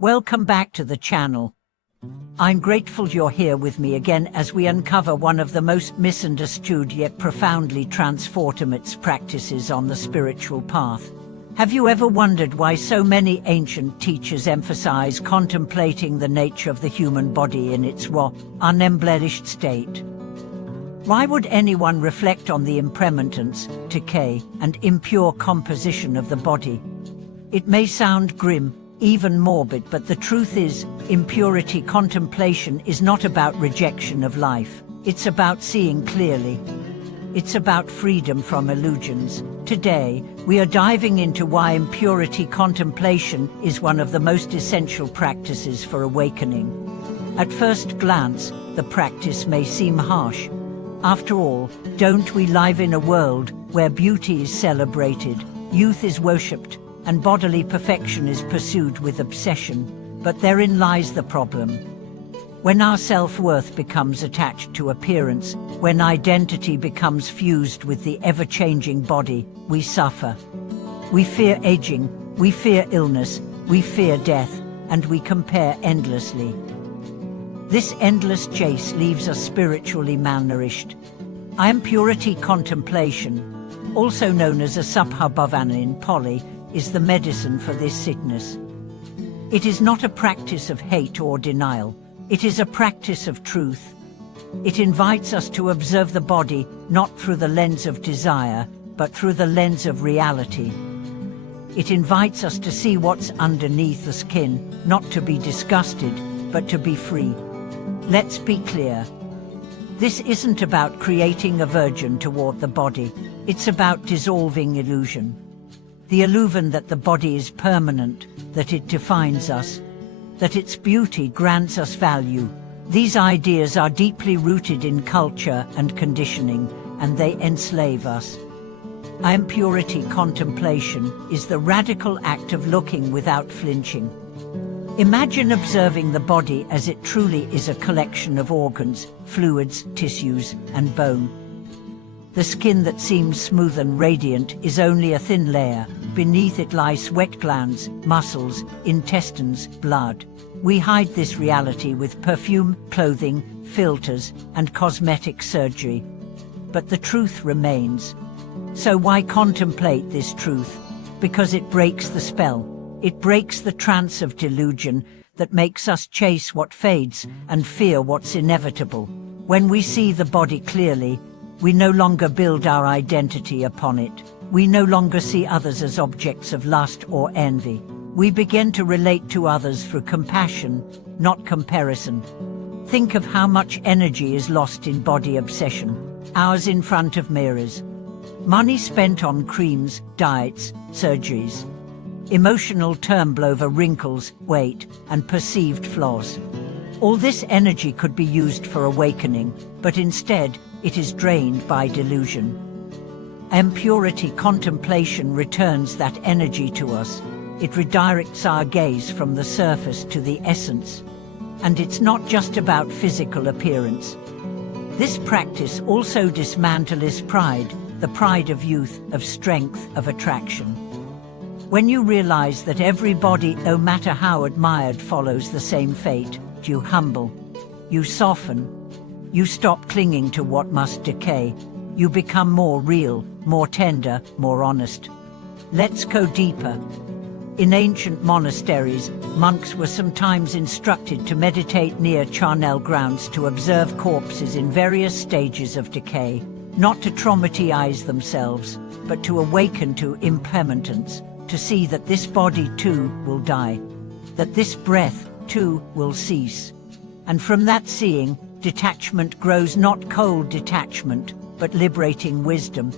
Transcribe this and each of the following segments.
Welcome back to the channel. I'm grateful you're here with me again as we uncover one of the most misunderstood yet profoundly transformative practices on the spiritual path. Have you ever wondered why so many ancient teachers emphasize contemplating the nature of the human body in its raw, unembellished state? Why would anyone reflect on the impermanence, decay, and impure composition of the body? It may sound grim, even morbid, but the truth is, impurity contemplation is not about rejection of life. It's about seeing clearly. It's about freedom from illusions. Today, we are diving into why impurity contemplation is one of the most essential practices for awakening. At first glance, the practice may seem harsh. After all, don't we live in a world where beauty is celebrated, youth is worshipped, and bodily perfection is pursued with obsession? But therein lies the problem. When our self-worth becomes attached to appearance, when identity becomes fused with the ever-changing body, we suffer. We fear aging, we fear illness, we fear death, and we compare endlessly. This endless chase leaves us spiritually malnourished. Impurity contemplation, also known as asubha in Pali, is the medicine for this sickness. It is not a practice of hate or denial. It is a practice of truth. It invites us to observe the body not through the lens of desire, but through the lens of reality. It invites us to see what's underneath the skin, not to be disgusted, but to be free. Let's be clear. This isn't about creating aversion toward the body. It's about dissolving illusion. The illusion that the body is permanent, that it defines us, that its beauty grants us value. These ideas are deeply rooted in culture and conditioning, and they enslave us. Impurity contemplation is the radical act of looking without flinching. Imagine observing the body as it truly is, a collection of organs, fluids, tissues, and bone. The skin that seems smooth and radiant is only a thin layer. Beneath it lie sweat glands, muscles, intestines, blood. We hide this reality with perfume, clothing, filters, and cosmetic surgery. But the truth remains. So why contemplate this truth? Because it breaks the spell. It breaks the trance of delusion that makes us chase what fades and fear what's inevitable. When we see the body clearly, we no longer build our identity upon it. We no longer see others as objects of lust or envy. We begin to relate to others through compassion, not comparison. Think of how much energy is lost in body obsession. Hours in front of mirrors. Money spent on creams, diets, surgeries. Emotional turmoil over wrinkles, weight, and perceived flaws. All this energy could be used for awakening, but instead, it is drained by delusion. Impurity contemplation returns that energy to us. It redirects our gaze from the surface to the essence. And it's not just about physical appearance. This practice also dismantles pride, the pride of youth, of strength, of attraction. When you realize that every body, no matter how admired, follows the same fate, you humble, you soften, you stop clinging to what must decay. You become more real, more tender, more honest. Let's go deeper. In ancient monasteries, monks were sometimes instructed to meditate near charnel grounds to observe corpses in various stages of decay, not to traumatize themselves, but to awaken to impermanence, to see that this body too will die, that this breath too will cease. And from that seeing, detachment grows, not cold detachment, but liberating wisdom.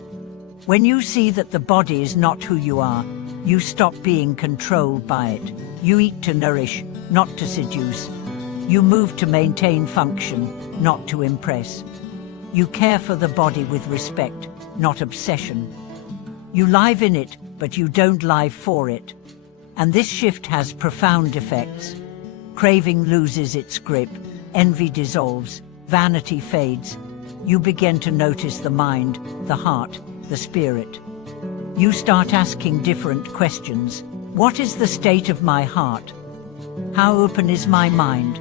When you see that the body is not who you are, you stop being controlled by it. You eat to nourish, not to seduce. You move to maintain function, not to impress. You care for the body with respect, not obsession. You live in it, but you don't live for it. And this shift has profound effects. Craving loses its grip, envy dissolves, vanity fades. You begin to notice the mind, the heart, the spirit. You start asking different questions. What is the state of my heart? How open is my mind?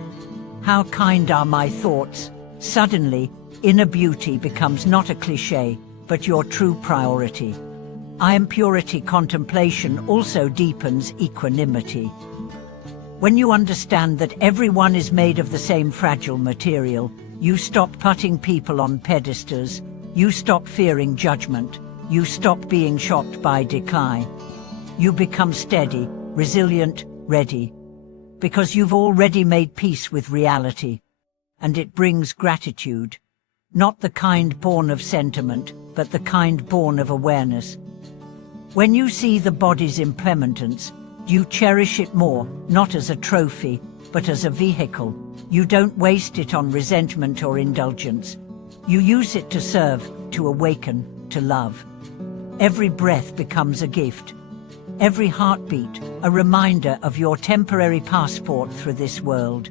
How kind are my thoughts? Suddenly, inner beauty becomes not a cliché, but your true priority. Impurity contemplation also deepens equanimity. When you understand that everyone is made of the same fragile material, you stop putting people on pedestals, you stop fearing judgment, you stop being shocked by decline. You become steady, resilient, ready, because you've already made peace with reality. And it brings gratitude, not the kind born of sentiment, but the kind born of awareness. When you see the body's impermanence, you cherish it more, not as a trophy, but as a vehicle. You don't waste it on resentment or indulgence. You use it to serve, to awaken, to love. Every breath becomes a gift. Every heartbeat, a reminder of your temporary passport through this world.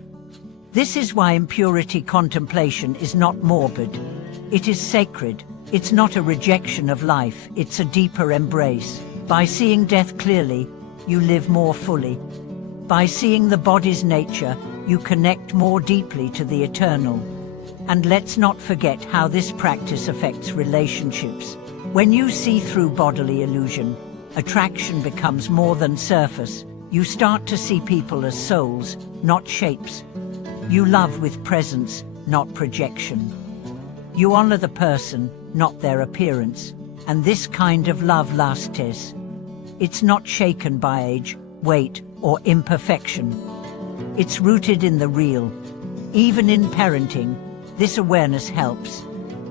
This is why impurity contemplation is not morbid. It is sacred. It's not a rejection of life, it's a deeper embrace. By seeing death clearly, you live more fully. By seeing the body's nature, you connect more deeply to the eternal. And let's not forget how this practice affects relationships. When you see through bodily illusion, attraction becomes more than surface. You start to see people as souls, not shapes. You love with presence, not projection. You honor the person, not their appearance. And this kind of love lasts. It's not shaken by age, weight, or imperfection. It's rooted in the real. Even in parenting, this awareness helps.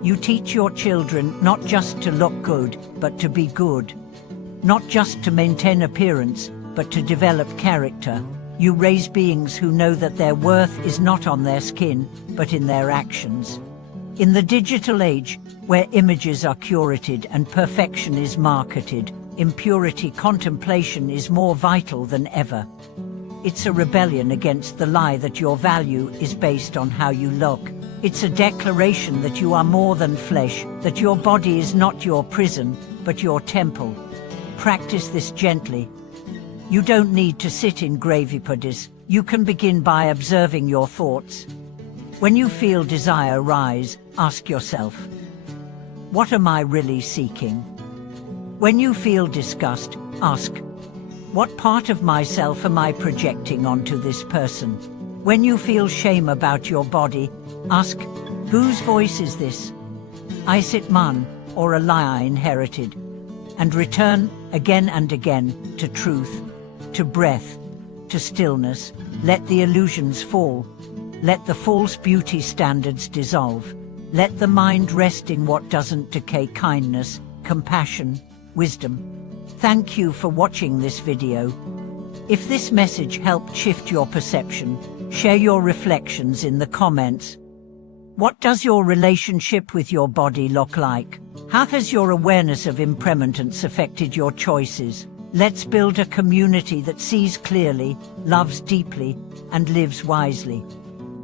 You teach your children not just to look good, but to be good. Not just to maintain appearance, but to develop character. You raise beings who know that their worth is not on their skin, but in their actions. In the digital age, where images are curated and perfection is marketed, impurity contemplation is more vital than ever. It's a rebellion against the lie that your value is based on how you look. It's a declaration that you are more than flesh, that your body is not your prison, but your temple. Practice this gently. You don't need to sit in gravipadis. You can begin by observing your thoughts. When you feel desire rise, ask yourself, what am I really seeking? When you feel disgust, ask, what part of myself am I projecting onto this person? When you feel shame about your body, ask, whose voice is this? Is it mine, or a lie I inherited? And return, again and again, to truth, to breath, to stillness. Let the illusions fall. Let the false beauty standards dissolve. Let the mind rest in what doesn't decay: kindness, compassion, wisdom. Thank you for watching this video. If this message helped shift your perception, share your reflections in the comments. What does your relationship with your body look like? How has your awareness of impermanence affected your choices? Let's build a community that sees clearly, loves deeply, and lives wisely.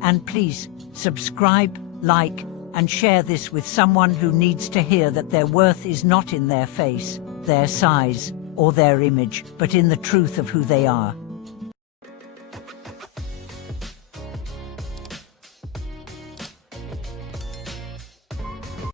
And please, subscribe, like, and share this with someone who needs to hear that their worth is not in their face, their size, or their image, but in the truth of who they are.